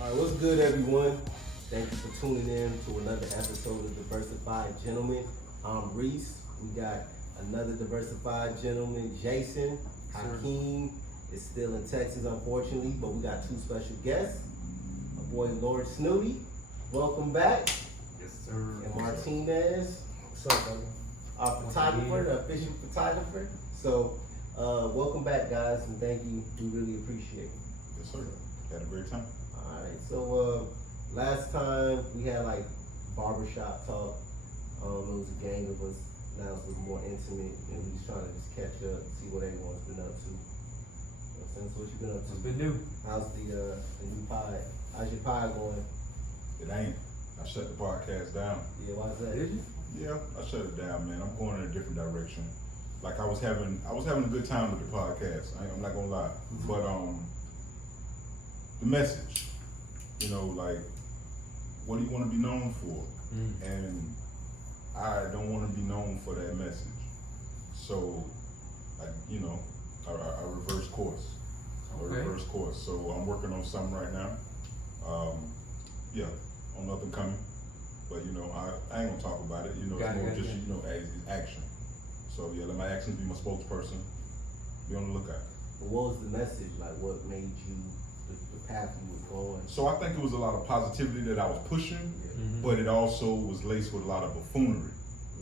All right, what's good, everyone? Thank you for tuning in to another episode of Diversified Gentlemen. I'm Reese. We got another Diversified Gentleman, Jason. Hakeem is still in Texas, unfortunately, but we got two special guests. My boy, Lord Snooty. Welcome back. Yes, sir. And Martinez, What's up, brother? our photographer, the official photographer. So, welcome back, guys, and thank you. We really appreciate it. Yes, sir. Had a great time. Alright, so last time we had like barbershop talk. It was a gang of us. Now it's a little more intimate, and we just trying to just catch up, see what everyone's been up to. You know what I'm saying? So what you been up to? What's been new? How's the new pod? How's your pod going? It ain't. I shut the podcast down. Yeah, why's that? Did you? Yeah, I shut it down, man. I'm going in a different direction. Like I was having a good time with the podcast. I'm not gonna lie, but the message, like, what do you want to be known for? And I don't want to be known for that message. So, I reverse course. Okay. Reverse course. So I'm working on something right now. On nothing coming. But I ain't gonna talk about it. It's more just action. So yeah, let my actions be my spokesperson. Be on the lookout. What was the message? Like, what made you the path you was going? So I think it was a lot of positivity that I was pushing, Mm-hmm. but it also was laced with a lot of buffoonery.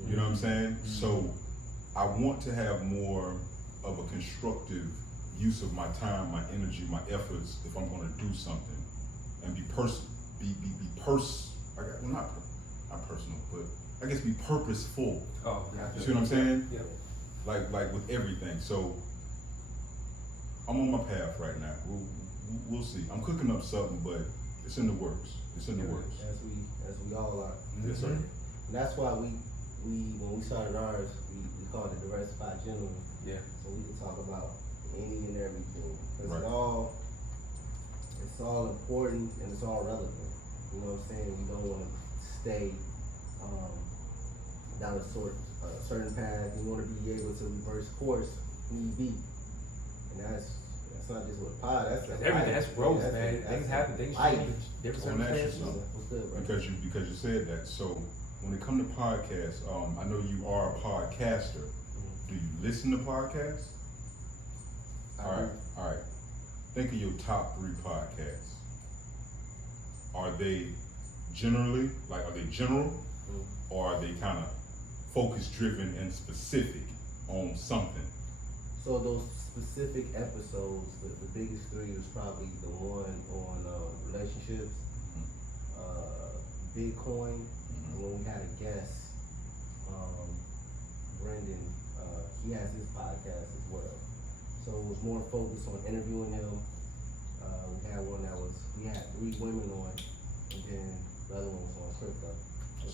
You know what I'm saying? So I want to have more of a constructive use of my time, my energy, my efforts if I'm going to do something, and not personal, but I guess be purposeful. Oh, You see what I'm saying? Yeah. Like with everything. So I'm on my path right now. We'll see. I'm cooking up something, but it's in the works. It's in the works. As we all are. Yes, sir. And that's why we when we started ours, we called it Diversified Gentlemen. Yeah. So we can talk about any and everything. Because Right. it's all important and it's all relevant. You know what I'm saying? We don't want to stay down a certain path. We want to be able to reverse course need be. And that's not just with pod, that's Everything, that's growth, man. Things happen, things life. change. Different I wanna ask you circumstances. something. What's good, bro? Because you said that. So when it comes to podcasts, I know you are a podcaster. Do you listen to podcasts? All right. Think of your top 3 podcasts. Are they general, or are they kind of focus driven and specific on something? So those specific episodes, the biggest 3 was probably the one on relationships, Bitcoin, and when we had a guest, Brendan, he has his podcast as well. So it was more focused on interviewing him. We had one we had 3 women on, and then the other one was on crypto.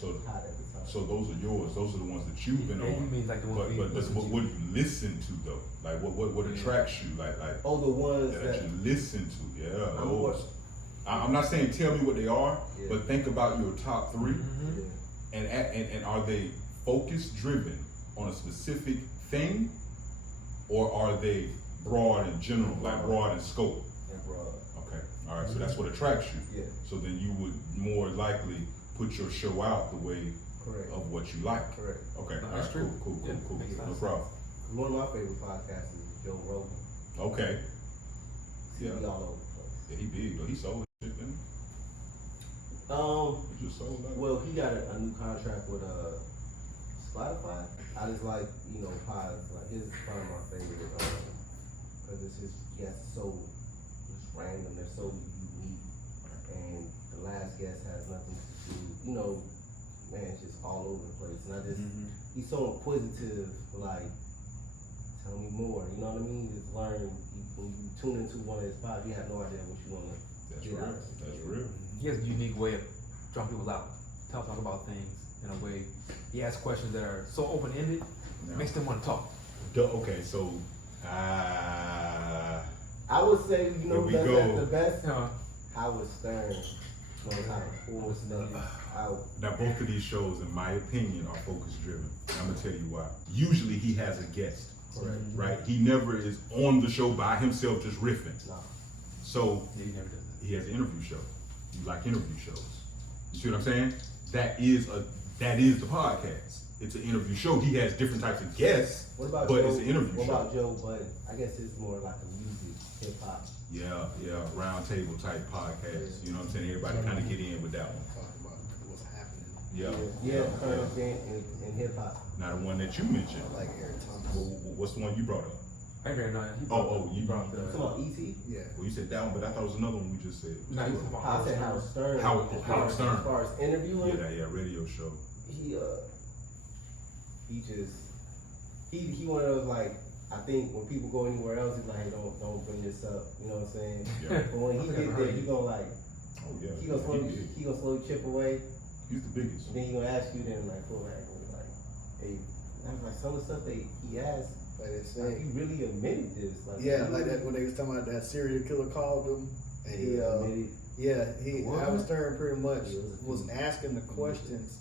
So- it was hot at the time. So those are yours. Those are the ones that you've been Yeah, you on. mean like the ones we But listen to. what do you listen to though? Like what attracts you? Like Oh, the ones that you listen to? Yeah. I'm those. I'm not saying tell me what they are, Yeah. but think about your top 3, Mm-hmm. and are they focus driven on a specific thing, or are they broad in general, like broad in scope? and broad. Okay. All right. So that's what attracts you. Yeah. So then you would more likely put your show out the way Correct. of what you like. Correct. Okay. No, All that's right. true. Cool. Yeah, Cool. makes No sense. problem. One of my favorite podcasts is Joe Rogan. Okay. He Yeah. be all over the place. Yeah, he big though. He sold shit, didn't he? He just sold that. Well, he got a new contract with Spotify. I just like pods. Like his is one of my favorite because it's just so just random. They're so unique, and the last guest has nothing to do. Man, it's just all over the place. And I just he's so inquisitive. Like, tell me more. You know what I mean? Just learn. When you tune into one of his pods, you have no idea what you want to. That's get real. out of it. That's real. He has a unique way of drawing people out, talk about things in a way. He asks questions that are so open-ended, Yeah. makes them want to talk. Okay, so I would say, Here we that's go. the best. Uh, Howard Stern knows how to pull stuff out. now both of these shows, in my opinion, are focus driven. I'm gonna tell you why. Usually he has a guest, Correct. right? He never is on the show by himself just riffing. Nah. So he never does that. he has an interview show. You like interview shows. You see what I'm saying? That is the podcast. It's an interview show. He has different types of guests, What about but Joe, it's an interview what show. about Joe Budden? I guess it's more like a music, hip hop. Yeah, round table type podcast. You know what I'm saying? Everybody kind of get in with that one. Talk about what's happening. Yeah. Current event in hip hop. Now the one that you mentioned. Like Eric Thomas. What's the one you brought up? I ain't very nice. You brought the. Come on, E.T. Yeah. Well, you said that one, but I thought it was another one we just said. No, you talking I said Howard Stern. Howard Stern. As far as interviewing, Yeah, radio show. he one of those, like, I think when people go anywhere else, he's like, hey, don't bring this up. You know what I'm saying? Yeah. But when he get there, he gonna like, Oh yeah. he gonna slowly chip away. He's the biggest. Then he gonna ask you, then like, pull back and be like, hey, that's like some of the stuff he asked. But it's Like, he really admitted this. Like, yeah, like that when they was talking about that serial killer called him, and he What? Howard Stern pretty much Yeah, it was was asking the questions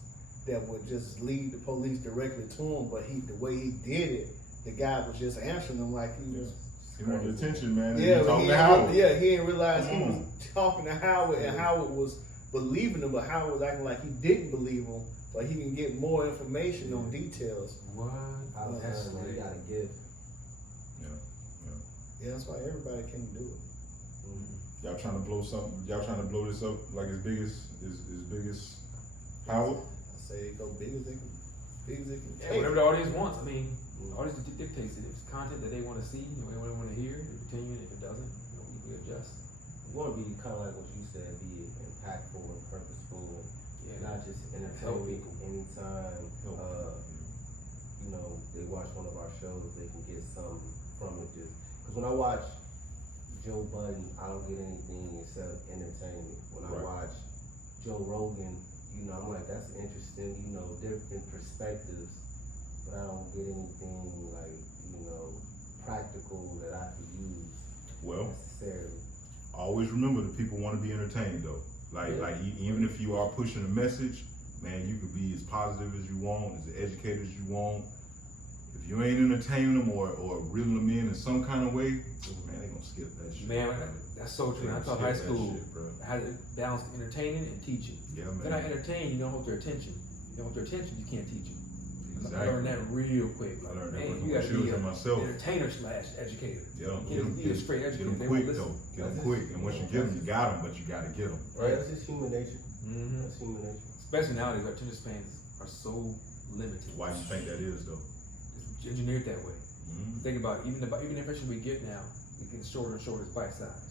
that would just lead the police directly to him, but the way he did it, the guy was just answering them like he was. He wanted attention, man. Yeah, He but talking to Howard. he didn't realize he Come was on. talking to Howard, and Howard was believing him, but Howard was acting like he didn't believe him, but he can get more information on details. What? Howard That's Stern, man, he got a gift. Yeah, that's why everybody can't do it. Y'all trying to blow something? Y'all trying to blow this up like as big as Howard? I say go big as they can, Yeah, take. whatever the audience wants. I mean, the audience dictates it. If it's content that they want to see, what they want to hear, they continue. If it doesn't, we adjust. You want to be kind of like what you said, be impactful and purposeful, and Yeah. not just Help entertain people. anytime. You know, they watch one of our shows, they can get something from it. Just because when I watch Joe Budden, I don't get anything except entertainment. When I Right. watch Joe Rogan, you know, I'm like, that's interesting. You know, different perspectives, but I don't get anything like, you know, practical that I could use Well, necessarily. always remember that people want to be entertained though. Even if you are pushing a message, man, you could be as positive as you want, as educated as you want. If you ain't entertaining them or reeling them in some kind of way, man, they gonna skip that shit. Man, that's so true. They I gonna taught skip high that school shit, bro. how to balance entertaining and teaching. Yeah, If they're not man. entertained, you don't hold their attention. You don't hold their attention, you can't teach them. Exactly. I learned that real quick. I learned that Man, with you my gotta be children myself. entertainer / educator. Yeah, You can't be a straight get educator. them They quick won't though. listen. Get them quick, and once you get them, you got them, but you gotta get them. Right, that's just human nature. Mm-hmm. That's human nature. Especially nowadays, our attention spans are so limited. Why do you think that is though? It's engineered that way. Mm-hmm. Think about it. Even the information we get now, it gets shorter and shorter. It's bite sized.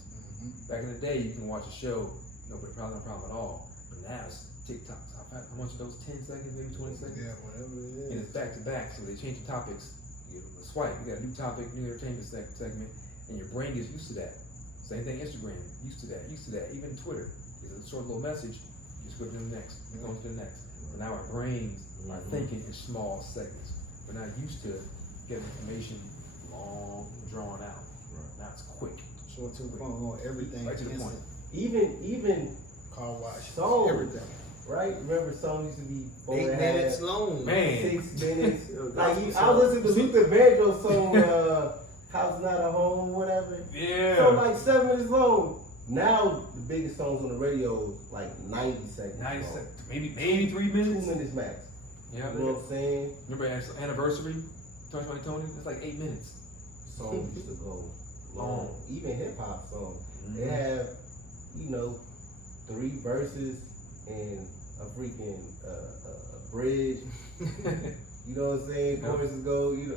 Back in the day, you can watch a show, no problem at all. But now it's TikToks. How much of those 10 seconds, maybe 20 seconds? Yeah, whatever it And is. it's back to back, so they change the topics. You swipe, you got a new topic, new entertainment segment, and your brain gets used to that. Same thing, Instagram, used to that. Even Twitter, it's a short little message, you just go to the next, you go to the next. So now our brains are thinking in small segments. We're not used to getting information long, drawn out. Right. Now it's quick. Short to the point, we want everything Right to the point. instant. Even Car wash, songs, everything. right? Remember songs used to be 8 4.5, minutes long. Man. 6 minutes. I was listening to Luther Vandross song, House Not a Home, whatever. Yeah. So like 7 minutes long. Now the biggest songs on the radio like 90 seconds. 90 long. seconds, maybe 3 2 minutes. minutes max. Yeah. You know what I'm saying? Remember Anniversary, Tony? It's like 8 minutes. Songs used to go long. Even hip hop songs. They Mhm. have, you know, 3 verses and a freaking a bridge. You know what I'm saying? Yeah. Choruses go, you know,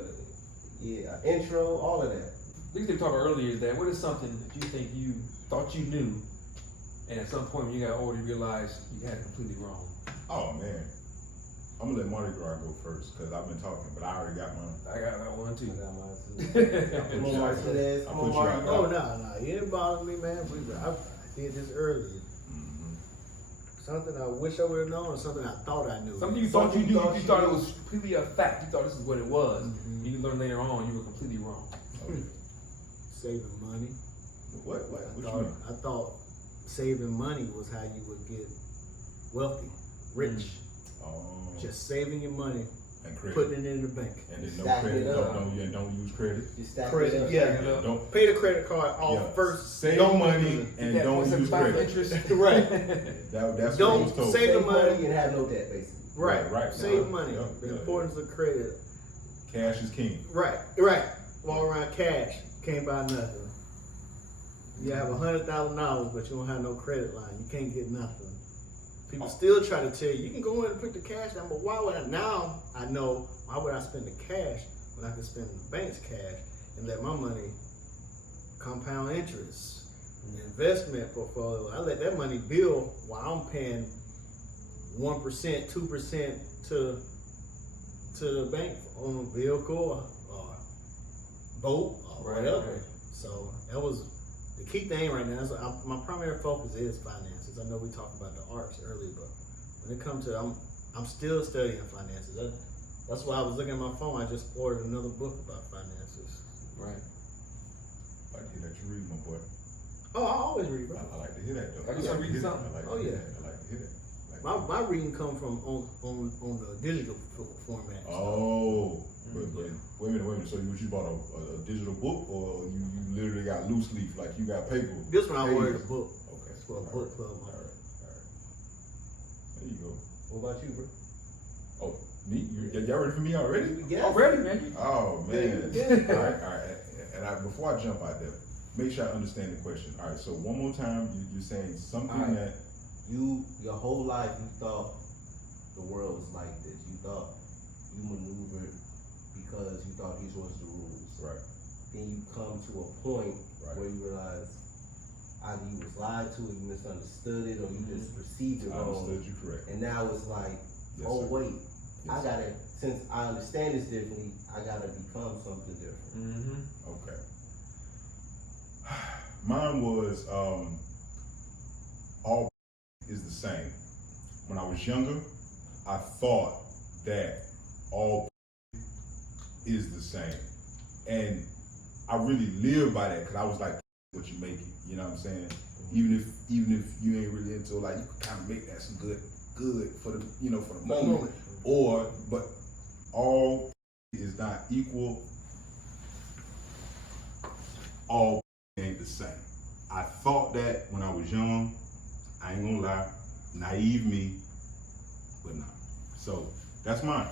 yeah, intro, all of that. Things they talked about earlier is that what is something that you think you thought you knew, and at some point when you got older, you realized you had it completely wrong. Oh man, I'm gonna let Mardi Gras go first because I've been talking, but I already got mine. I got that one too. I got mine too. Come on, Martinez. Come on, Martinez. Oh, no, it didn't bother me, man. I did this earlier. Something I wish I would have known, or something I thought I knew. Something you thought you knew, you thought it knew. was completely a fact. You thought this is what it was. Mhm. You learn later on you were completely wrong. Saving money. What you I thought saving money was how you would get wealthy, rich. mean? Oh, Just saving your money And credit. putting it in the bank. And then no Stack it credit. up. Don't use credit. You stack Credit, it up. yeah. Don't Pay the credit card off first. Save Don't money use it. and don't use credit. interest. Right. That's Don't what I was told. save the Save money. money and have no debt, basically. Right. Right. Save money. Yeah, The yeah. importance of credit. Cash is king. Right. Walk around cash. Can't buy nothing. You have $100,000, but you don't have no credit line. You can't get nothing. People still try to tell you, you can go in and put the cash down, but why would I? Now I know, why would I spend the cash when I can spend the bank's cash and let my money compound interest? Investment portfolio, I let that money build while I'm paying 1%, 2% to the bank on a vehicle or boat or whatever. Right. So that was the key thing right now. My primary focus is finances. I know we talked about the arts earlier, but when it comes to, I'm still studying finances. That's why I was looking at my phone. I just ordered another book about finances. Right. I like to hear that you read, my boy. Oh, I always read, bro. I like to hear that though. I just like to read hear that. something. I like Oh, to hear yeah. that. I like to hear that. My reading come from on the digital format. Oh, but wait a minute. So you bought a digital book, or you literally got loose leaf, like you got paper? This one I pages? ordered a book. Okay. It's for a All book right. club. All right. There you go. What about you, bro? Oh, me? Y'all ready for me already? Yes. Already, man. Oh man. Yeah. All right. And before I jump out there, make sure I understand the question. All right. So one more time, you're saying something All right. that. Your whole life, you thought the world was like this. You thought you maneuvered because you thought these was the rules. Right. Then you come to a point Right. where you realize either you was lied to, or you misunderstood it, or you just perceived it I wrong. understood you correct. And now it's like, Yes, oh sir. wait, Yes, I sir. gotta, since I understand this differently, I gotta become something different. Mm-hmm. Okay. Mine was all is the same. When I was younger, I thought that all is the same, and I really lived by that because I was like, what you make it, you know what I'm saying? Even if you ain't really into it, like you can kind of make that some good for the for the moment, but all is not equal. All ain't the same. I thought that when I was young. I ain't gonna lie, naive me, but not. So that's mine.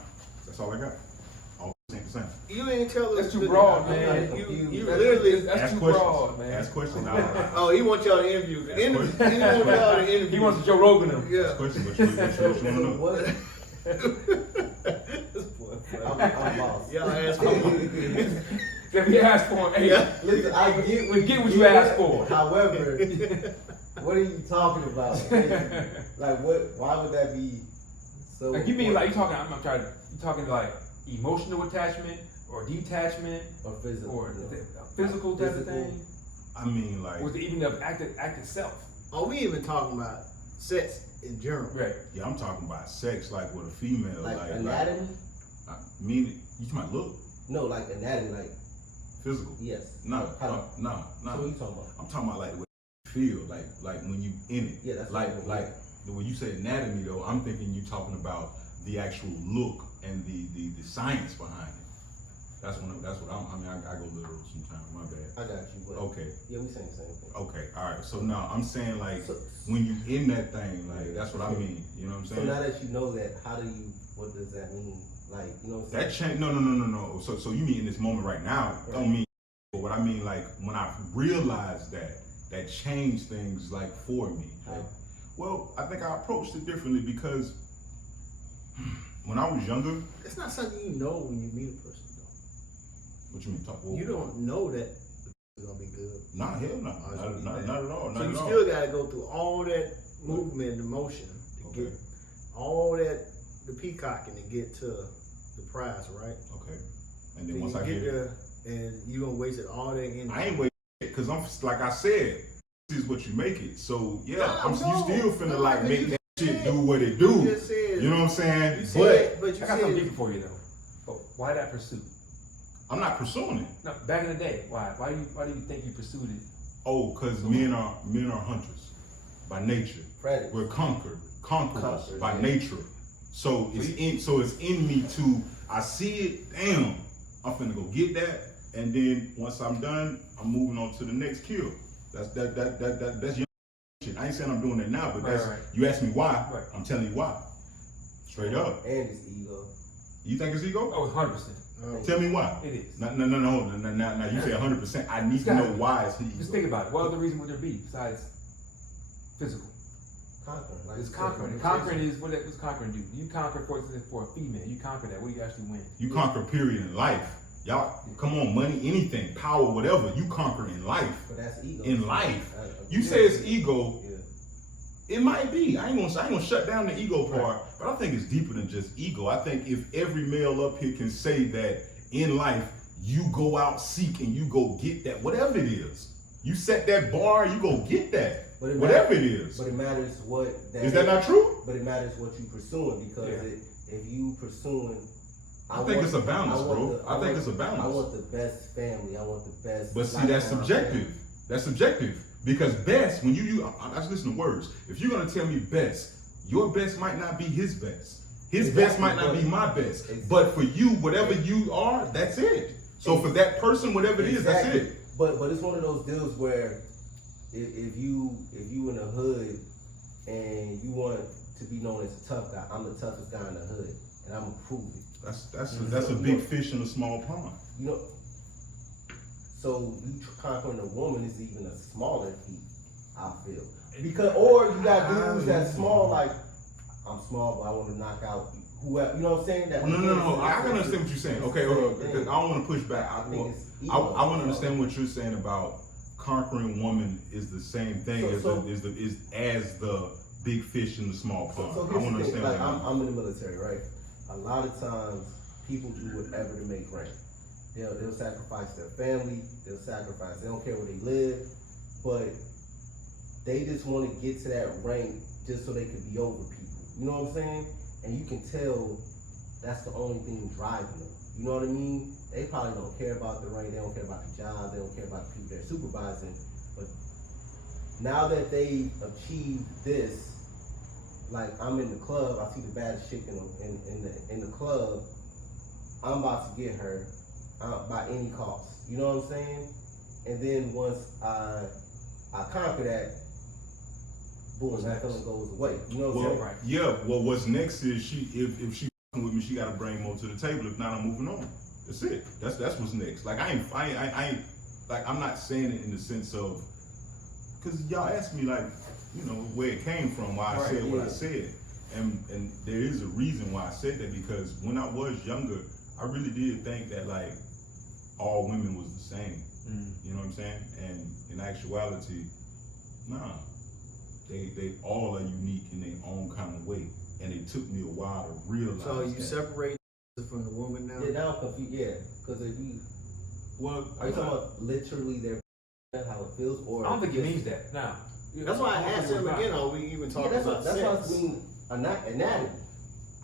That's all I got. All ain't the same. You ain't tell us. That's too broad, I'm man. not You confused. literally. That's Ask too questions. broad, man. Ask questions. Oh, he wants y'all to interview. Ask He questions. want y'all to interview. He wants Joe Rogan him. Ask Yeah. questions. What you want to know? What? This boy. I'm lost. Y'all ask me. If you ask for it, hey, Yeah. Listen, I get we get what you asked for. However, what are you talking about? Like, what? Why would that be so? Like you mean like you talking like emotional attachment or detachment or physical? or you know? physical type of Physical. thing? I mean, like, Or even the act itself? Are we even talking about sex in general? Right. yeah, I'm talking about sex, like with a female, Like like anatomy? meaning you talking about look, No, like anatomy, like physical. yes. No. So what are you talking about? I'm talking about like the way you feel, like when you in it. Yeah, that's like what I mean. like when you say anatomy though, I'm thinking you talking about the actual look and the science behind it. That's what I go literal sometimes. My bad. I got you. But Okay. Yeah, we saying the same thing. Okay. All right. So now I'm saying like So- when you in that thing, like that's what I mean. You know what I'm So saying? now that you know that, what does that mean? Like, you know what I'm saying? That change? No. So you mean in this moment right now? Right. Don't mean. But what I mean, like when I realized that changed things like for me. Like, How? well, I think I approached it differently because when I was younger, It's not something you know when you meet a person, though. what you mean talk? You don't know that it's gonna be good. Nah, hell no, Or it's gonna be not bad. at all. Not So you at all. still gotta go through all that movement and emotion to Okay. get all that, the peacocking to get to the prize, right? Okay. And then Then once you I get it, there, and you gonna wasted all that energy. I ain't waiting because I'm like I said, this is what you make it. So yeah, No, you still finna no, like but make you that shit said- do what it You do. just said, You know what I'm saying? you said, but you I got something said, deeper for you though. But why that pursuit? I'm not pursuing it. No, back in the day, why? Why do you think you pursued it? Oh, because men are hunters by nature. Predators. We're conquerors Conquerors, by yeah. nature. So it's in me to I see it, damn, I'm finna go get that, and then once I'm done, I'm moving on to the next kill. That's young shit. I ain't saying I'm doing that now, but that's you ask me why, I'm telling you why. Straight up. And it's ego. You think it's ego? Oh, 100%. Tell me why. It is. No. Now you say 100%. I need to know why it's ego. Just think about it. What other reason would there be besides physical? Conquering. Like It's conquering. Conquering is what's conquering do? You conquer for a female. You conquer that. What do you actually win? You conquer period in life. Y'all, come on, money, anything, power, whatever. You conquer in life. But that's ego. In life. You say it's ego. Yeah. It might be. I ain't gonna shut down the ego part, but I think it's deeper than just ego. I think if every male up here can say that in life, you go out, seek, and you go get that, whatever it is. You set that bar, you go get that. Whatever it is. But it matters what that is. That not true? But it matters what you pursuing, because if you pursuing, I think it's a balance, bro. I think it's a balance. I want the best family. I want the best. But see, that's subjective. That's subjective. Because best, when I just listen to words. If you're gonna tell me best, your best might not be his best. His best might not be my best. But for you, whatever you are, that's it. So for that person, whatever it is, that's it. But it's one of those deals where if you in the hood and you want to be known as a tough guy, I'm the toughest guy in the hood, and I'm gonna prove it. That's a big fish in a small pond. You know. So you conquering a woman is even a smaller feat, I feel. Because or you got dudes that's small, like I'm small, but I want to knock out whoever. You know what I'm saying? That No. I can understand what you're saying. Okay, because I don't want to push back. I want to understand what you're saying about conquering woman is the same thing as the big fish in the small pond. So I want to understand. Like I'm in the military, right? A lot of times people do whatever to make rank. They'll sacrifice their family. They'll sacrifice. They don't care where they live, but they just want to get to that rank just so they can be over people. You know what I'm saying? And you can tell that's the only thing driving them. You know what I mean? They probably don't care about the rank. They don't care about the job. They don't care about the people they're supervising. But now that they've achieved this, like I'm in the club, I see the baddest chick in the club. I'm about to get her by any cost. You know what I'm saying? And then once I conquer that, boom, that feeling goes away. You know what I'm saying? Right. Yeah. Well, what's next is if she with me, she got to bring more to the table. If not, I'm moving on. That's it. That's what's next. Like I ain't like I'm not saying it in the sense of because y'all asked me like where it came from, why I said what I said, and there is a reason why I said that because when I was younger, I really did think that like all women was the same. You know what I'm saying? And in actuality, nah. They all are unique in their own kind of way, and it took me a while to realize. So you separate from the woman now? Yeah, now I'm confused. Yeah, because if you, are you talking about literally their how it feels, or I don't think he means that. Now, that's why I asked him again. Are we even talking about sex? That's why I mean anatomy.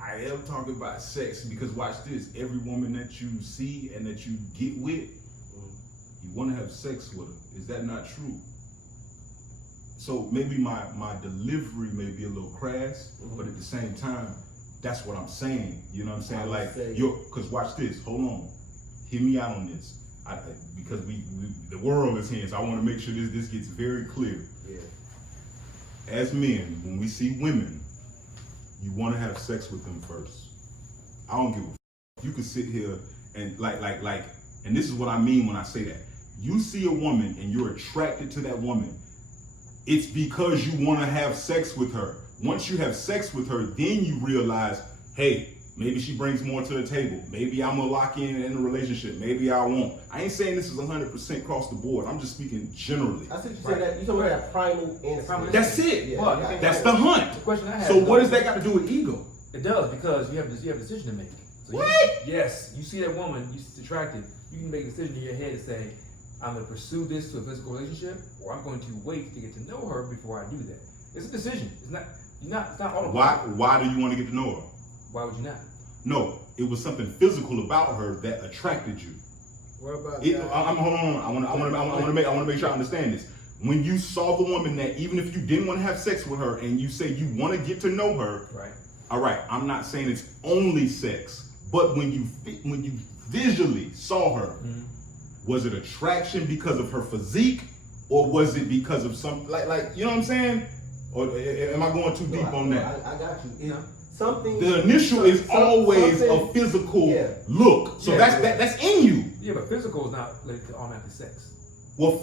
I am talking about sex because watch this. Every woman that you see and that you get with, you want to have sex with her. Is that not true? So maybe my delivery may be a little crass, but at the same time, that's what I'm saying. You know what I'm saying? Like because watch this. Hold on, hear me out on this. Because the world is here, so I want to make sure this gets very clear. Yeah. As men, when we see women, you want to have sex with them first. I don't give a f. You can sit here and like, and this is what I mean when I say that. You see a woman and you're attracted to that woman. It's because you want to have sex with her. Once you have sex with her, then you realize, hey, maybe she brings more to the table. Maybe I'm gonna lock in a relationship. Maybe I won't. I ain't saying this is 100% across the board. I'm just speaking generally. I think you said that. You talking about that primal instinct. That's it. Yeah, that's the hunt. The question I have. So what does that got to do with ego? It does because you have a decision to make. So What? Yes, you see that woman, you're attracted. You can make a decision in your head to say, I'm going to pursue this to a physical relationship, or I'm going to wait to get to know her before I do that. It's a decision. It's not automatic. Why do you want to get to know her? Why would you not? No, it was something physical about her that attracted you. What about hold on. I want to make sure I understand this. When you saw the woman that even if you didn't want to have sex with her and you say you want to get to know her, right? All right, I'm not saying it's only sex, But when you visually saw her, Mm-hmm. was it attraction because of her physique, or was it because of some like you know what I'm saying? Or am I going too deep on that? I got you. Something. The initial is always a physical look, so that's in you. Yeah, but physical is not related to automatic sex. Well,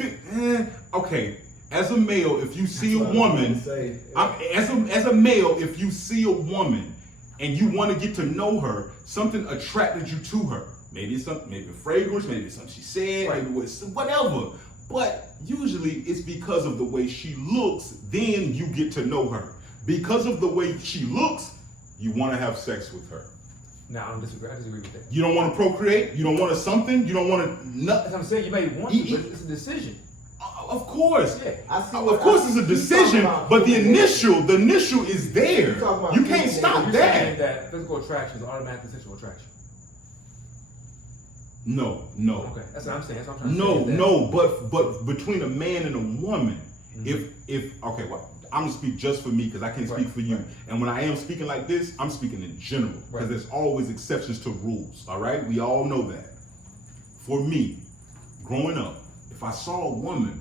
okay. As a male, if you see a woman, as a male, if you see a woman and you want to get to know her, something attracted you to her. Maybe it's something, maybe a fragrance, maybe it's something she said, Right. maybe it's whatever. But usually it's because of the way she looks, then you get to know her. Because of the way she looks, you want to have sex with her. No, I disagree with that. You don't want to procreate, you don't want to something, you don't want to That's what I'm saying. You may want to, but it's a decision. Of course. Yeah. Of course it's a decision, but the initial is there. You can't stop You're that. saying that physical attraction is automatically sexual attraction. No. Okay, that's what I'm saying. That's what I'm trying to say. No, but between a man and a woman, if okay, well, I'm gonna speak just for me because I can't speak for you. Right. And when I am speaking like this, I'm speaking in general because there's always exceptions to rules. All right, we all know that. For me, growing up, if I saw a woman,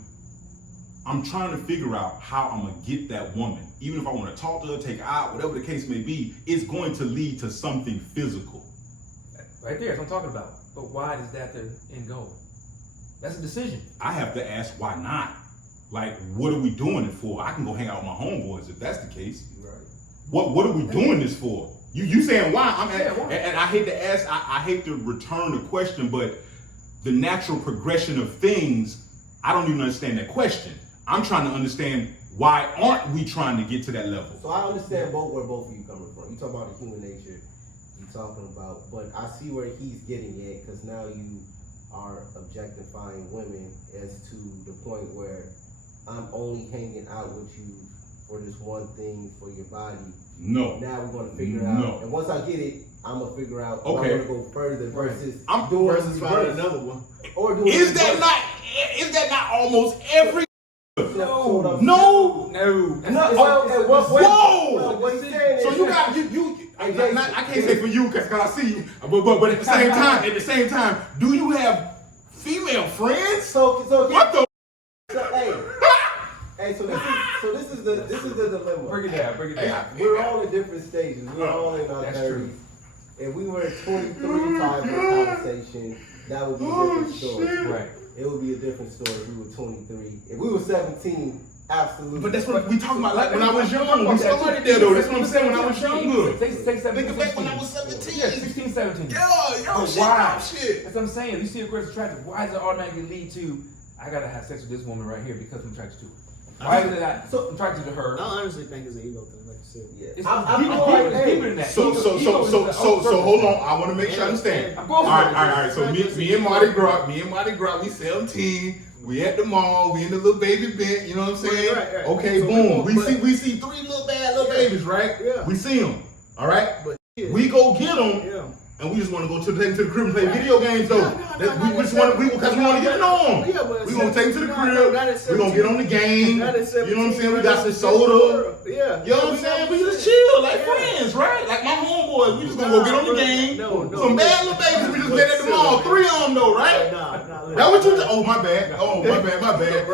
I'm trying to figure out how I'm gonna get that woman. Even if I want to talk to her, take her out, whatever the case may be, it's going to lead to something physical. Right there, that's what I'm talking about. But why is that the end goal? That's a decision. I have to ask why not. Like, what are we doing it for? I can go hang out with my homeboys if that's the case. Right. What are we doing this for? You saying why? Why? And I hate to ask. I hate to return the question, but the natural progression of things, I don't even understand that question. I'm trying to understand why aren't we trying to get to that level? So I understand where both of you coming from. You talk about the human nature. You talking about, but I see where he's getting it because now you are objectifying women as to the point where I'm only hanging out with you for this one thing for your body. No. Now we're gonna figure it out. And once I get it, I'm gonna figure out. Okay. I'm gonna go further versus versus finding another one. Or doing Is that not almost every? No. No. Whoa! What he's saying So is, you got you. I can't say for you because I see you, but at the same time, do you have female friends? So What the? hey, so this is the dilemma. Break it down. We're all in different stages. We're all in our That's 30s. true. If we were at 23 time of conversation, that would be a different story. Right. It would be a different story if we were 23. If we were 17, absolutely. But that's what we talking about. Like when I was young, we started there though. That's what I'm saying. When I was younger. Take 17, Think back when I 16. was 17. Yeah, 16, 17. Yo, But shit, why? shit. That's what I'm saying. You see a girl's attractive. Why does it automatically lead to, I gotta have sex with this woman right here because I'm attracted to her? Why is it that I'm attracted to her? I honestly think it's an ego thing, like you said. Yeah. It's I'm deeper than that. So hold on. I want to make sure I understand. I'm All going for it. right. So me and Marty Gras, we 17. We at the mall. We in the little baby bent. You know what I'm saying? Right. Okay, So boom. we see three little bad little babies, right? Yeah. We see them. All right. But yeah. We go get them. Yeah. And we just want to go to the crib and play video games though. We just want to because we want to get it on. Yeah, but we gonna take them to the crib. not at We gonna get on the game. Not at 17, You know what I'm saying? We not got at some 16. soda. Yeah. You know what I'm saying? We just chill like Yeah. friends, right? Like my homeboys. We just gonna go get on the game. No. Some bad little babies we just met at the mall. 3 of them though, right? That what you? Oh my bad. My bad.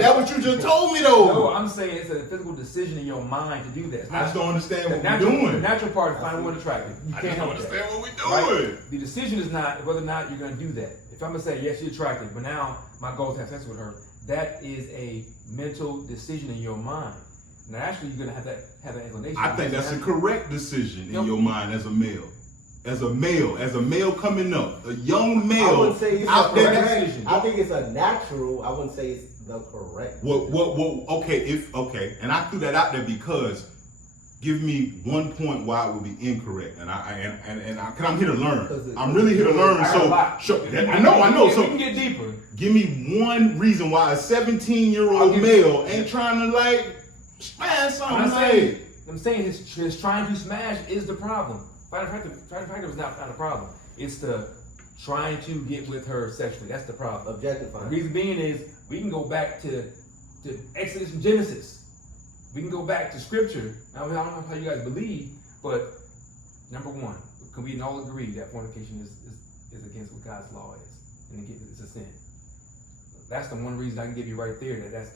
That what you just told me though. No, I'm saying it's a physical decision in your mind to do that. It's I just don't understand what we're The doing. natural part is finding one attractive. You I can't just don't help that. understand what we're doing. Right? The decision is not whether or not you're going to do that. If I'm going to say, yes, she's attractive, but now my goal is to have sex with her, that is a mental decision in your mind. Now, actually, you're going to have that inclination. I think that's a correct decision in your mind as a male. As a male coming up, a young male I wouldn't say it's out a there. correct decision. I think it's a natural. I wouldn't say it's the correct. Okay, and I threw that out there because give me one point why it would be incorrect, and cause I'm here to learn. I'm really here to learn. I know. So we can get deeper. Give me one reason why a 17-year-old male ain't trying to like smash something. I'm saying his trying to smash is the problem. Trying to attractive is not a problem. It's the trying to get with her sexually. That's the problem. Objectifying. The reason being is we can go back to Exodus and Genesis. We can go back to scripture. I don't know how you guys believe, but number one, can we all agree that fornication is against what God's law is, and again, it's a sin? That's the one reason I can give you right there that's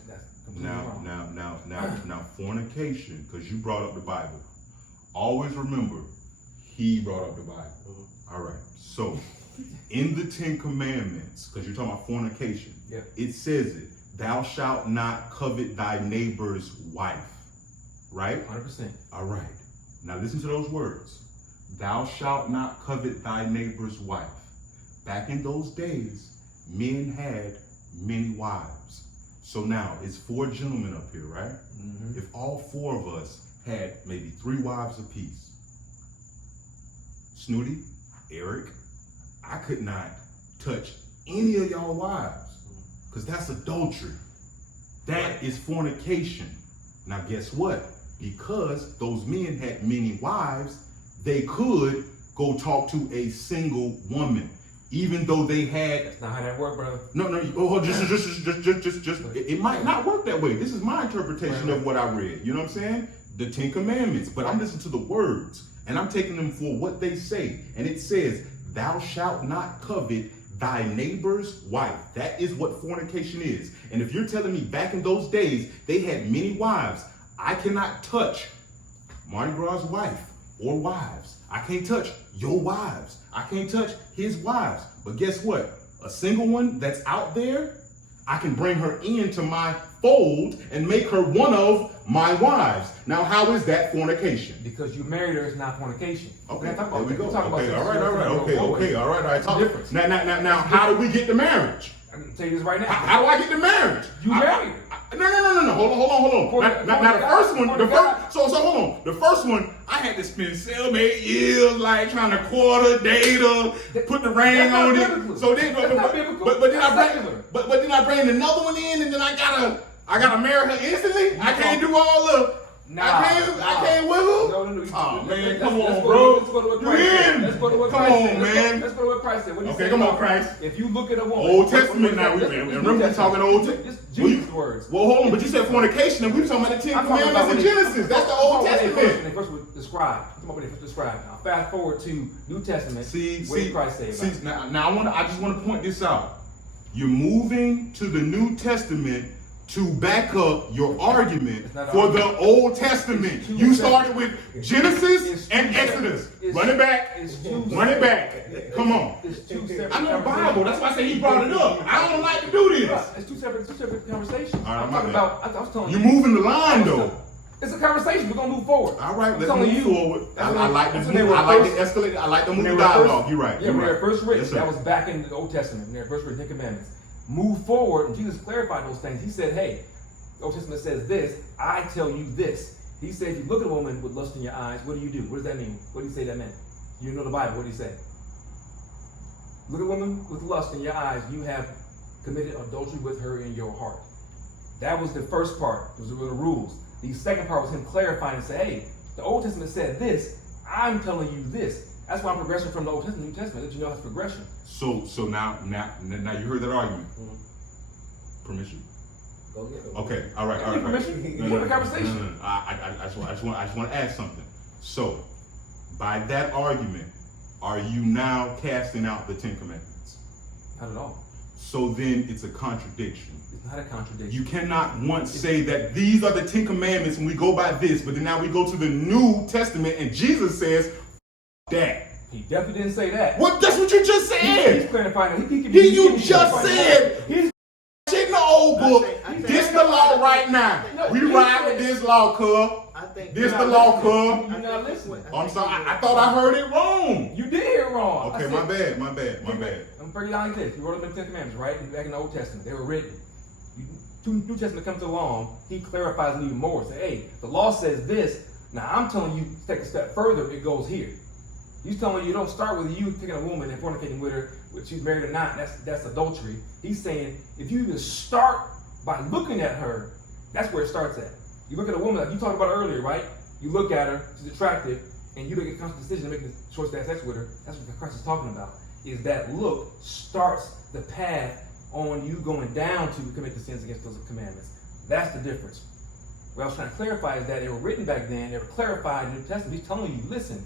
completely wrong. Now, fornication, because you brought up the Bible. Always remember, he brought up the Bible. All right. So, in the 10 Commandments, because you're talking about fornication, Yeah. it says it. Thou shalt not covet thy neighbor's wife. Right? 100%. All right. Now listen to those words. Thou shalt not covet thy neighbor's wife. Back in those days, men had many wives. So now it's 4 gentlemen up here, right? Mm-hmm. If all 4 of us had maybe 3 wives apiece, Snooty, Eric, I could not touch any of y'all wives because that's adultery. That is fornication. Now guess what? Because those men had many wives, they could go talk to a single woman, even though they had. That's not how that works, brother. No. It might not work that way. This is my interpretation of what I read. You know what I'm saying? The 10 Commandments. But I'm listening to the words, and I'm taking them for what they say. And it says, "Thou shalt not covet thy neighbor's wife." That is what fornication is. And if you're telling me back in those days they had many wives, I cannot touch Mardi Gras' wife or wives. I can't touch your wives. I can't touch his wives. But guess what? A single one that's out there, I can bring her into my fold and make her one of my wives. Now, how is that fornication? Because you married her, it's not fornication. Okay, There we go. All Okay, all right. That's the difference. Now, how do we get to marriage? I can tell you this right now. How do I get to marriage? You married her. No. Hold on. Now the first one, so hold on. The first one, I had to spend 7-8 years like trying to quarter date her, put the ring on it. So then, but then I bring another one in, and then I gotta marry her instantly. I can't do all the. I can't with her. No. Oh man, come on, let's bro. go to what You Christ said. in? Let's go to what Come Christ on, said. man. Let's go to what Christ said. What he Okay, said come on, about- Christ. If you look at a woman, Old Testament now. This And New remember we Testament. talking Old Testament. Just Jesus' words. Well, hold on, but you said fornication, and we were talking about the 10 I'm talking about Commandments in when Genesis. That's the Old When Testament. they first were described. I'm talking about when they first described. Now fast forward to New Testament. What did Christ say about it? Now I just want to point this out. You're moving to the New Testament to back up your argument for the Old Testament. You started with Genesis and Exodus. Run it back. Run it back. Come on. It's two separate. I know the Bible. That's why I say he brought it up. I don't like to do this. It's two separate conversations. All right, I'm my talking bad. about. I was telling You're you. moving the line though. It's a conversation. We're gonna move forward. All right, I'm let's telling move you, forward. that's I when- like to that's move. when they were I like to first- escalate. I like to when move they the were dialogue. first- You're right. Yeah, You're when they right. were first written, Yes, sir. that was back in the Old Testament, when they were first written 10 Commandments. Move forward, and Jesus clarified those things. He said, hey, the Old Testament says this, I tell you this. He said, if you look at a woman with lust in your eyes, what do you do? What does that mean? What did he say that meant? You know the Bible, what did he say? Look at a woman with lust in your eyes, you have committed adultery with her in your heart. That was the first part. Those were the rules. The second part was him clarifying and saying, hey, the Old Testament said this, I'm telling you this. That's why I'm progressing from the Old Testament to New Testament. Let you know it's progression. So now you heard that argument. Permission. Go get it. Okay. All right. Give me permission. You have a conversation. No. I just want to ask something. So, by that argument, are you now casting out the 10 Commandments? Not at all. So then it's a contradiction. It's not a contradiction. You cannot once say that these are the 10 Commandments and we go by this, but then now we go to the New Testament and Jesus says that. He definitely didn't say that. What? That's what you just He's said. clarifying. You just said he's in the old book. I think- This the law right now. We ride with this law, cuz. I think This the law, cuz. You're not listening. Oh, I'm sorry. I thought I heard it wrong. You did hear it wrong. Okay, my bad. My bad. I'm breaking down like this. You wrote them 10 Commandments, right? Back in the Old Testament. They were written. New Testament comes along, he clarifies it even more. Say, hey, the law says this. Now I'm telling you, take a step further, it goes here. He's telling you don't start with you taking a woman and fornicating with her, whether she's married or not. That's adultery. He's saying if you even start by looking at her, that's where it starts at. You look at a woman like you talked about earlier, right? You look at her, she's attractive, and you make a conscious decision to make the choice to have sex with her. That's what Christ is talking about. Is that look starts the path on you going down to commit the sins against those commandments. That's the difference. What I was trying to clarify is that they were written back then, they were clarified in the New Testament. He's telling you, listen,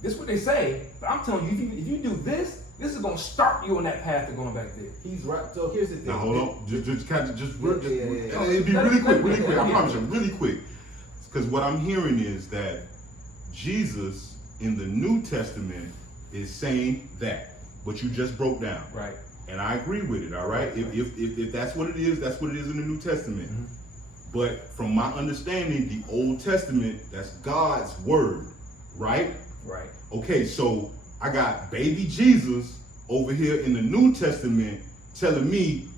This is what they say, but I'm telling you, if you do this is gonna start you on that path of going back there. He's right. So here's the thing. Now hold on, just Yeah. it'd be really quick. I promise you, really quick. Because what I'm hearing is that Jesus in the New Testament is saying that what you just broke down. Right. And I agree with it, all right? If that's what it is, that's what it is in the New Testament. Mm-hmm. But from my understanding, the Old Testament, that's God's word, right? Right. Okay, so I got baby Jesus over here in the New Testament telling me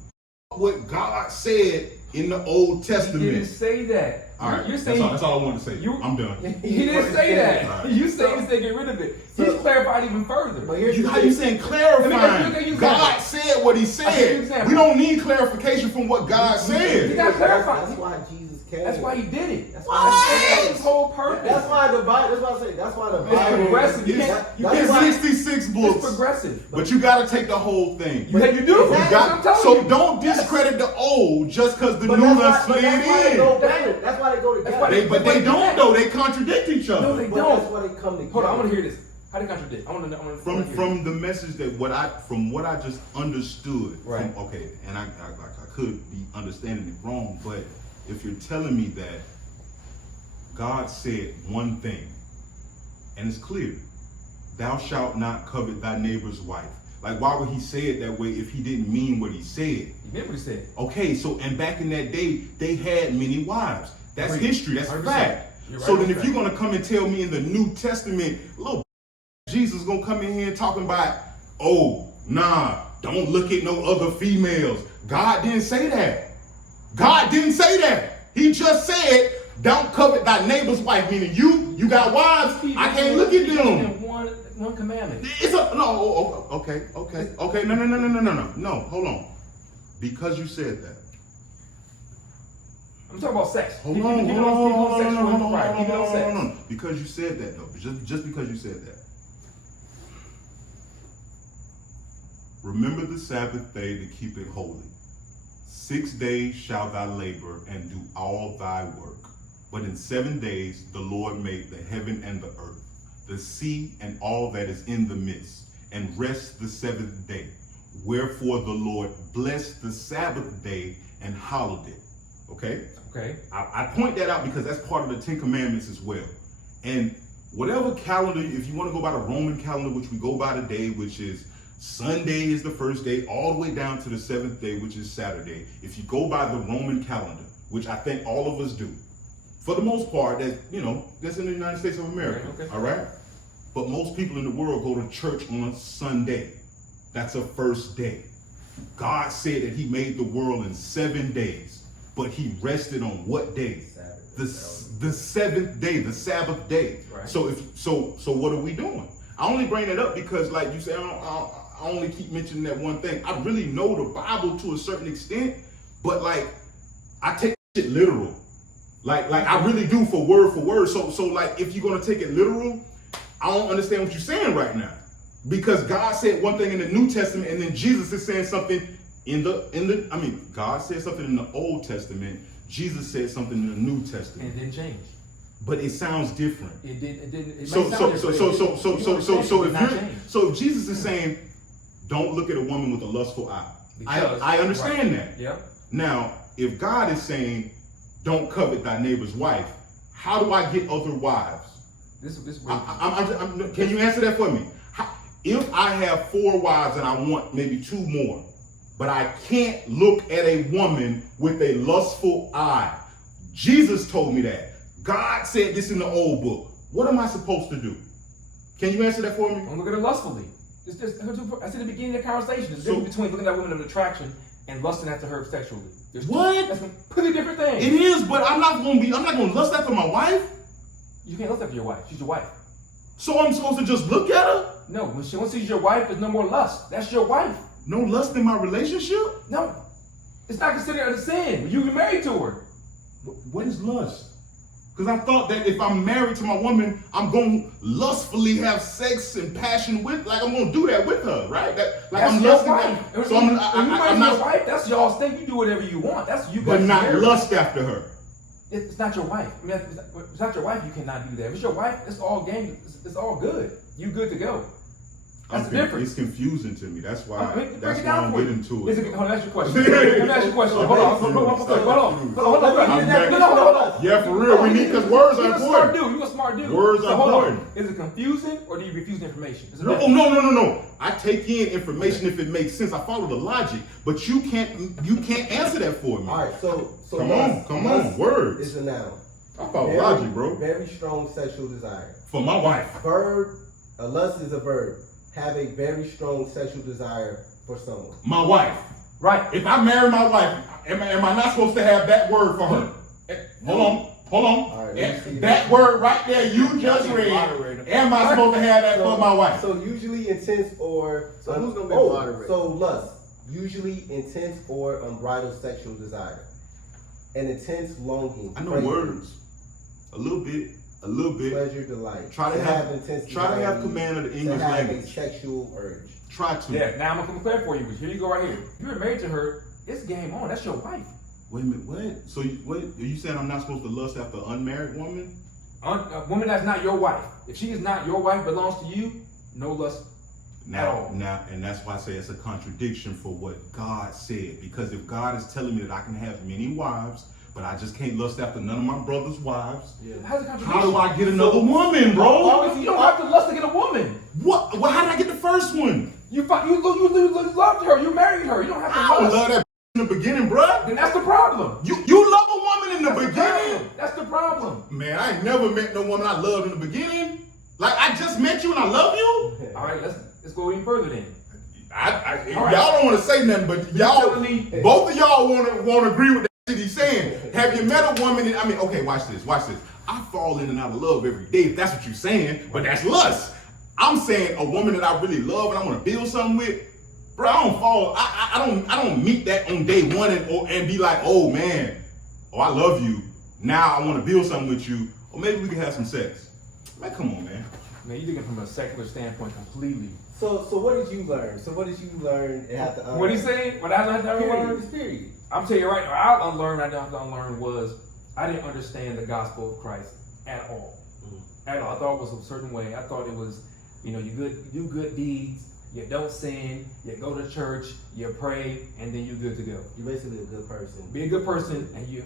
what God said in the Old Testament. He didn't say that. All right, You're saying that's all I wanted to say. I'm done. He didn't say that. Right. You say he's taking rid of it. He's clarified even further. But here's How you saying clarifying? Let me God said what he said. We don't need clarification from what God He said. got clarified. That's why Jesus came. That's why he did it. That's That's his whole purpose. That's why the Bible. That's what I say. That's why the It's Bible. progressive. You can't- It's 66 It's books, progressive. but you got to take the whole thing. You do. You That's got- what I'm telling so you. don't discredit the old just because the But new that's done why- but slid that's why they in. go together. That's why they go together. why But they don't though. They contradict each other. No, they But don't. that's why they come together. Hold on, I want to hear this. How they contradict? I want to From the message that what I just understood. Right. Okay, and I could be understanding it wrong, but if you're telling me that God said one thing, and it's clear, thou shalt not covet thy neighbor's wife. Like, why would he say it that way if he didn't mean what he said? You remember what he said? Okay, so, and back in that day, they had many wives. That's Agreed. history, that's 100%. fact. You're So right then with if that. you're gonna come and tell me in the New Testament, little Jesus gonna come in here and talking about, oh, nah, don't look at no other females. God didn't say that. God didn't say that. He just said, don't covet thy neighbor's wife, meaning you got wives, I can't look at them. One commandment. It's a, no, okay, no, hold on. Because you said that. I'm talking about sex. Hold Keep on. it on sex. Because you said that though, just because you said that. Remember the Sabbath day to keep it holy. 6 days shalt thou labor and do all thy work. But in 7 days the Lord made the heaven and the earth, the sea and all that is in the midst, and rest the seventh day. Wherefore the Lord blessed the Sabbath day and hallowed it. Okay? Okay. I point that out because that's part of the 10 Commandments as well. And whatever calendar, if you want to go by the Roman calendar, which we go by today, which is Sunday is the first day, all the way down to the seventh day, which is Saturday. If you go by the Roman calendar, which I think all of us do, for the most part, that's in the United States of America, Okay. all right? But most people in the world go to church on Sunday. That's a first day. God said that he made the world in 7 days, but he rested on what day? The seventh day, the Sabbath day. Right. So what are we doing? I only bring that up because, like you said, I only keep mentioning that one thing. I really know the Bible to a certain extent, but like I take it literal. Like I really do for word. So like if you're gonna take it literal, I don't understand what you're saying right now. Because God said one thing in the New Testament, and then Jesus is saying something God said something in the Old Testament, Jesus said something in the New Testament. And it didn't change. But it sounds different. It didn't. So if Jesus is saying, don't look at a woman with a lustful eye. I understand that. Yep. Now, if God is saying, don't covet thy neighbor's wife, how do I get other wives? Can you answer that for me? If I have 4 wives and I want maybe 2 more, but I can't look at a woman with a lustful eye. Jesus told me that. God said this in the old book. What am I supposed to do? Can you answer that for me? Don't look at her lustfully. I said at the beginning of the conversation, there's a difference between looking at women of attraction and lusting after her sexually. What? That's a completely different thing. It is, but I'm not gonna lust after my wife. You can't lust after your wife. She's your wife. So I'm supposed to just look at her? No, once she's your wife, there's no more lust. That's your wife. No lust in my relationship? No. It's not considered a sin. You get married to her. What is lust? Because I thought that if I'm married to my woman, I'm going to lustfully have sex and passion with, like I'm going to do that with her, right? That's your wife. So I'm not your wife. That's y'all's thing. You do whatever you want. That's you. But not lust after her. It's not your wife. I mean, it's not your wife. You cannot do that. If it's your wife, it's all game. It's all good. you good to go. That's the difference. It's confusing to me. That's why. Break That's it why down I'm for you. getting to Is it. it, hold on, ask you a question. Let me ask you a question. Hold on. Yeah, for real. We need, because words are You're a smart important. dude. You're a smart dude. Words So are hold on. important. Is it confusing or do you refuse the information? Is it No, different? no. I take in information if it makes sense. I follow the logic, but you can't answer that for me. All right, so Come on, words. is a noun. I follow logic, bro. Very strong sexual desire. For my wife. Verb, a lust is a verb. Have a very strong sexual desire for someone. My wife. Right. If I marry my wife, am I not supposed to have that word for her? Hold on. All right, let me see That word right there you just read. Am I supposed to have that for my wife? So usually intense or So who's gonna be the moderator? So lust, usually intense or unbridled sexual desire. An intense longing. I know craving, words. A little bit. Pleasure, delight. Try to have intense try to desire, have command of the to English have language. a sexual urge. Try to. Yeah, now I'm gonna clarify for you, but here you go right here. If you're married to her, it's game on. That's your wife. Wait a minute, what? So what? Are you saying I'm not supposed to lust after an unmarried woman? A woman that's not your wife. If she is not your wife, belongs to you, no lust at all. Now, and that's why I say it's a contradiction for what God said. Because if God is telling me that I can have many wives, but I just can't lust after none of my brother's wives, How's it contradiction? how do I get another woman, bro? Obviously, you don't have to lust to get a woman. What? Well, how did I get the first one? You loved her. You married her. You don't have to I don't lust. love that in the beginning, bruh. Then that's the problem. You love a woman in the beginning? That's the problem. Man, I ain't never met no woman I loved in the beginning. Like, I just met you and I love you? All right, let's go even further then. Y'all don't want to say nothing, but y'all, telling me- both of y'all want to agree with that shit he's saying. Have you met a woman? Okay, watch this. I fall in and out of love every day. If that's what you're saying, but that's lust. I'm saying a woman that I really love and I want to build something with. Bro, I don't fall. I don't meet that on day one and be like, oh man, I love you. Now I want to build something with you, or maybe we can have some sex. Man, come on, man. Man, you're looking from a secular standpoint completely. So what did you learn? And have to What he's saying? What I had to unlearn? Period. I'm telling you right now, I didn't have to unlearn was I didn't understand the gospel of Christ at all. At all. I thought it was a certain way. I thought it was, you do good deeds, you don't sin, you go to church, you pray, and then you're good to go. You're basically a good person. Be a good person, and you're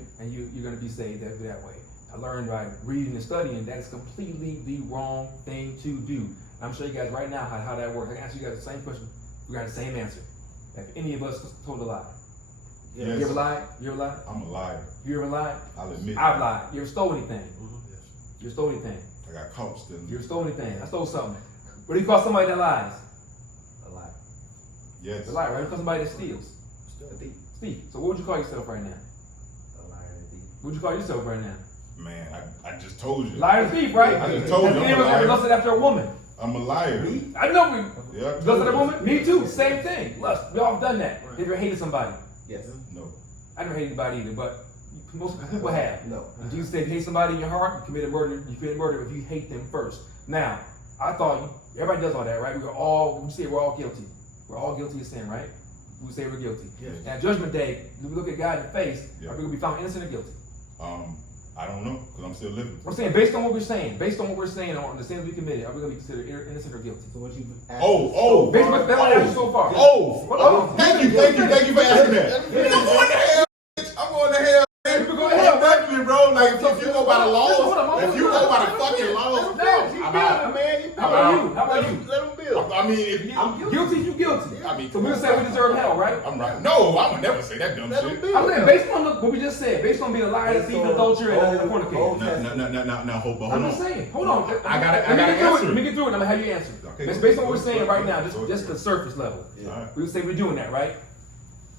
gonna be saved that way. I learned by reading and studying that is completely the wrong thing to do. I'm showing you guys right now how that works. I can answer you guys the same question. We got the same answer. Have any of us told a lie? Yes. You ever lied? I'm a liar. You ever lied? I'll admit. I've lied. You ever stole anything? Yes. You ever stole anything? I got caught stealing. You ever stole anything? I stole something. What do you call somebody that lies? A lie. Yes. A liar, right? You call somebody that steals? A thief. Thief. So what would you call yourself right now? A liar and a thief. What would you call yourself right now? Man, I just told you. Liar, thief, right? I just told you Have I'm any a of us ever liar. lusted after a woman? I'm a liar. Me? I know we Yeah. lusted after a woman. Me too. Same thing. Lust. We all have done that. Have you ever hated somebody? Yes. No. I never hated anybody either, but most people have. No. And Jesus said, if you hate somebody in your heart, you committed murder if you hate them first. Now, I thought everybody does all that, right? We say we're all guilty. We're all guilty of sin, right? We say we're guilty. Yes. Now, Judgment Day, when we look at God in the face, Yeah. are we gonna be found innocent or guilty? I don't know, because I'm still living. I'm saying based on what we're saying on the sins we committed, are we gonna be considered innocent or guilty? So what you Oh. Based on what that's what I asked so far. Oh. Hold on. Thank you for asking that. I'm going to hell, bitch. I'm going to hell. You can go to hell, Definitely, bro. Like, if you go by the laws, Hold on, if you go by the fucking laws, I'm out. How about you? Let him build. I mean, if I'm Guilty, you guilty. I mean, So we'll say we deserve hell, right? I'm right. No, I would never say that dumb Let him shit. build. I'm saying based on what we just said, based on being a liar, thief, adulterer, and a fornicator. Now, hold I'm on. just saying. Hold on. I gotta Let answer me it. get through it. I'm gonna have you answer. Okay, It's go based on ahead. what we're saying right now, Go just ahead. the surface level. Yeah. We would say we're doing that, right?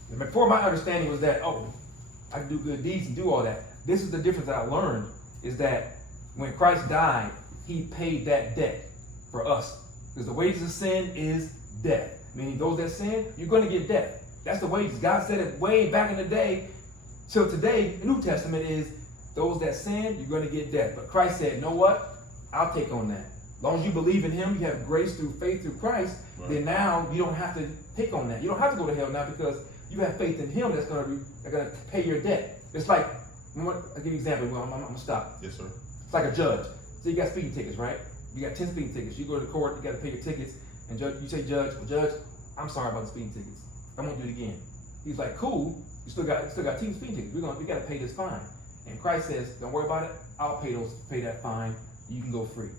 And before my understanding was that, I can do good deeds and do all that. This is the difference that I learned, is that when Christ died, he paid that debt for us. Because the wages of sin is death. Meaning those that sin, you're going to get death. That's the wages. God said it way back in the day. Till today, the New Testament is those that sin, you're going to get death. But Christ said, you know what? I'll take on that. As long as you believe in him, you have grace through faith through Christ, then now you don't have to take on that. You don't have to go to hell now because you have faith in him that's going to pay your debt. It's like, I'll give you an example. I'm going to stop. Yes, sir. It's like a judge. So you got speeding tickets, right? You got 10 speeding tickets. You go to court, you got to pay your tickets, and you say, Judge, I'm sorry about the speeding tickets. I won't do it again. He's like, cool. You still got 10 speeding tickets. We got to pay this fine. And Christ says, don't worry about it. I'll pay that fine. You can go free.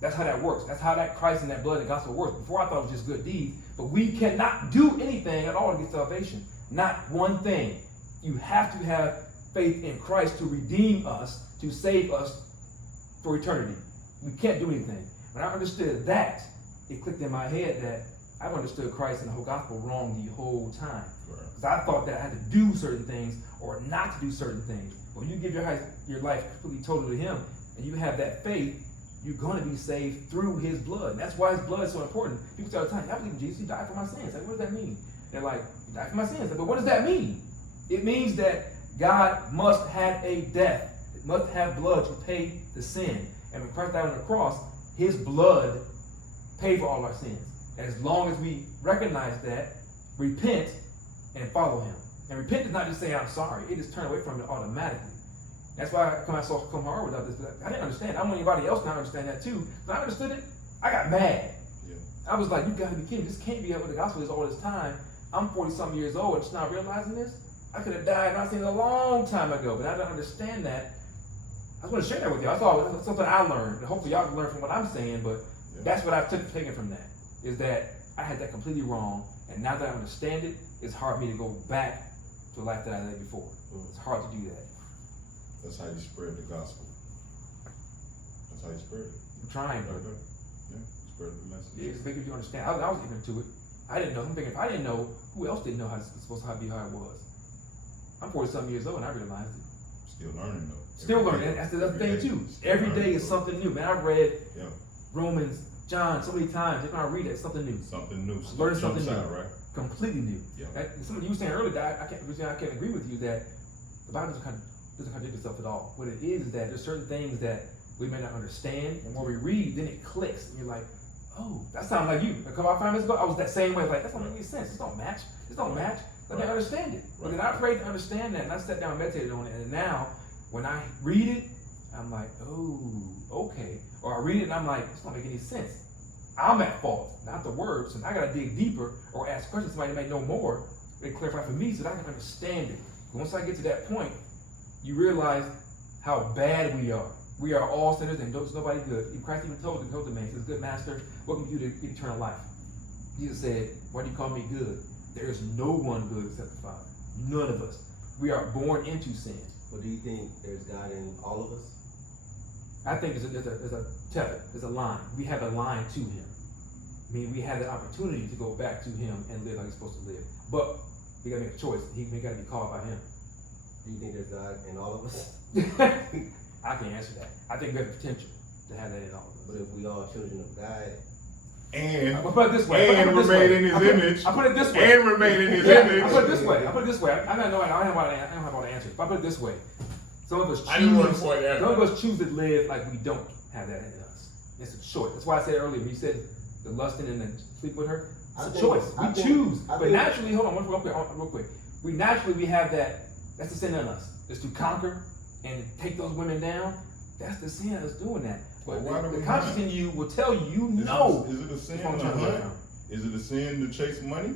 That's how that works. That's how that Christ and that blood and gospel works. Before I thought it was just good deeds, but we cannot do anything at all to get salvation. Not one thing. You have to have faith in Christ to redeem us, to save us for eternity. We can't do anything. When I understood that, it clicked in my head that I've understood Christ and the whole gospel wrong the whole time. Because I thought that I had to do certain things or not to do certain things. When you give your life completely totally to Him, and you have that faith, you're going to be saved through His blood. And that's why His blood is so important. People say all the time, I believe in Jesus, He died for my sins. Like, what does that mean? They're like, He died for my sins. Like, but what does that mean? It means that God must have a death. It must have blood to pay the sin. And when Christ died on the cross, His blood paid for all our sins. And as long as we recognize that, repent, and follow Him. And repent is not just saying, I'm sorry. It is turn away from it automatically. That's why I come hard without this. I didn't understand. I want anybody else to understand that too. When I understood it, I got mad. Yeah. I was like, you got to be kidding. This can't be what the gospel is all this time. I'm 40-something years old and just not realizing this. I could have died and I seen it a long time ago, but I didn't understand that. I just want to share that with you. I thought that's something I learned. And hopefully y'all can learn from what I'm saying, but that's what I've taken from that, is that I had that completely wrong. And now that I understand it, it's hard for me to go back to a life that I led before. It's hard to do that. That's how you spread the gospel. That's how you spread it. I'm trying, but yeah, spread the message. Yeah, it's making you understand. I was getting into it. I didn't know. I'm thinking, if I didn't know, who else didn't know how it's supposed to be how it was? I'm 40-something years old and I realized it. Still learning though. Still learning. That's the other thing too. Every day is something new. Man, I've read Romans, John so many times. Every time I read it, it's something new. Something new. Learning something new. Right? Completely new. Yeah. Something you were saying earlier that I can't agree with you that the Bible doesn't contradict itself at all. What it is that there's certain things that we may not understand, and when we read, then it clicks, and you're like, oh, that sounds like you. A couple of 5 minutes ago, I was that same way. Like, that doesn't make any sense. This don't match. Let me understand it. But then I prayed to understand that, and I sat down and meditated on it. And now, when I read it, I'm like, oh, okay. Or I read it and I'm like, this don't make any sense. I'm at fault, not the words. And I gotta dig deeper or ask questions. Somebody may know more and clarify for me so that I can understand it. But once I get to that point, you realize how bad we are. We are all sinners and there's nobody good. Christ even told the man, he says, good master, what can you do to get eternal life? Jesus said, why do you call me good? There is no one good except the Father. None of us. We are born into sin. But do you think there's God in all of us? I think there's a line. We have a line to Him. I mean, we have the opportunity to go back to Him and live like we're supposed to live. But we gotta make a choice. We gotta be called by Him. Do you think there's God in all of us? I can't answer that. I think we have the potential to have that in all of us. But if we are children of God, and I'll put it this way. And remain in His image. I put it this way. And remain in His image. I put it this way. I don't have all the answers. But I put it this way. Some of us choose to live like we don't have that in us. It's a choice. That's why I said earlier, when you said the lusting and the sleep with her, it's a choice. We choose. But naturally, hold on, real quick. We have that. That's the sin in us. It's to conquer and take those women down. That's the sin that's doing that. But the conscience in you will tell you, Is it a sin to hunt? Is it a sin to chase money?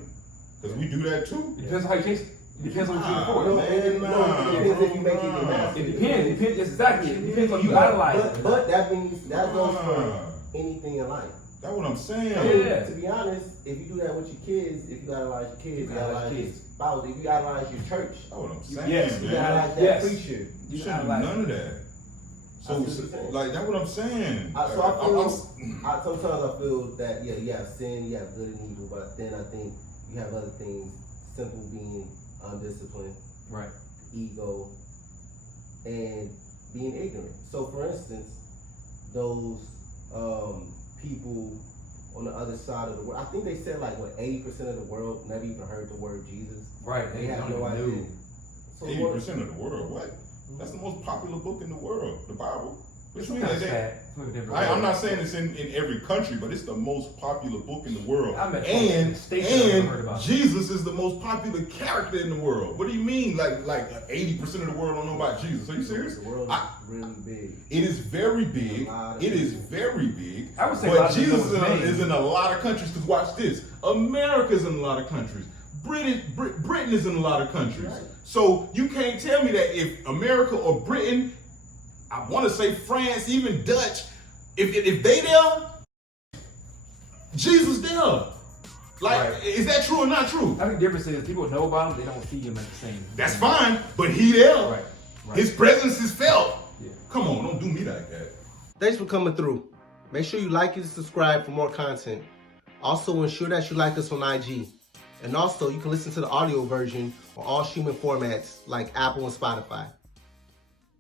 Because we do that too. It depends on how you chase it. It depends on what you're for. It depends if you make it your master. It depends. Yes, exactly. It depends on you idolize it. But that means that goes for anything in life. That's what I'm saying. Yeah. To be honest, if you do that with your kids, if you idolize your kids, you idolize your spouse, if you idolize your church, that's what I'm saying. Yes, you idolize that preacher. You shouldn't do none of that. So, like, that's what I'm saying. Sometimes I feel that, you have sin, you have good and evil, but then I think you have other things, simple being undisciplined, right? Ego, and being ignorant. So, for instance, those people on the other side of the world, I think they said 80% of the world never even heard the word Jesus. Right. They have no idea. So 80% of the world, what? That's the most popular book in the world, the Bible. What It's you mean? kind of They- sad. I'm not saying it's in every country, but it's the most popular book in the world. I met folks in And the States that never heard about it. Jesus is the most popular character in the world. What do you mean? Like 80% of the world don't know about Jesus? Are you serious? The world is really big. It is very big. A lot of It is people. very big. I would say a lot but of people Jesus know his name. is in a lot of countries. Because watch this. America's in a lot of countries. Britain is in a lot of countries. Right. So you can't tell me that if America or Britain, I want to say France, even Dutch, if they there, Jesus there. Like, Right. is that true or not true? I think the difference is people know about him, they don't see him at the same. That's fine, but he there. Right. His presence is felt. Yeah. Come on, don't do me like that. Thanks for coming through. Make sure you like and subscribe for more content. Also, ensure that you like us on IG. And also, you can listen to the audio version on all streaming formats like Apple and Spotify.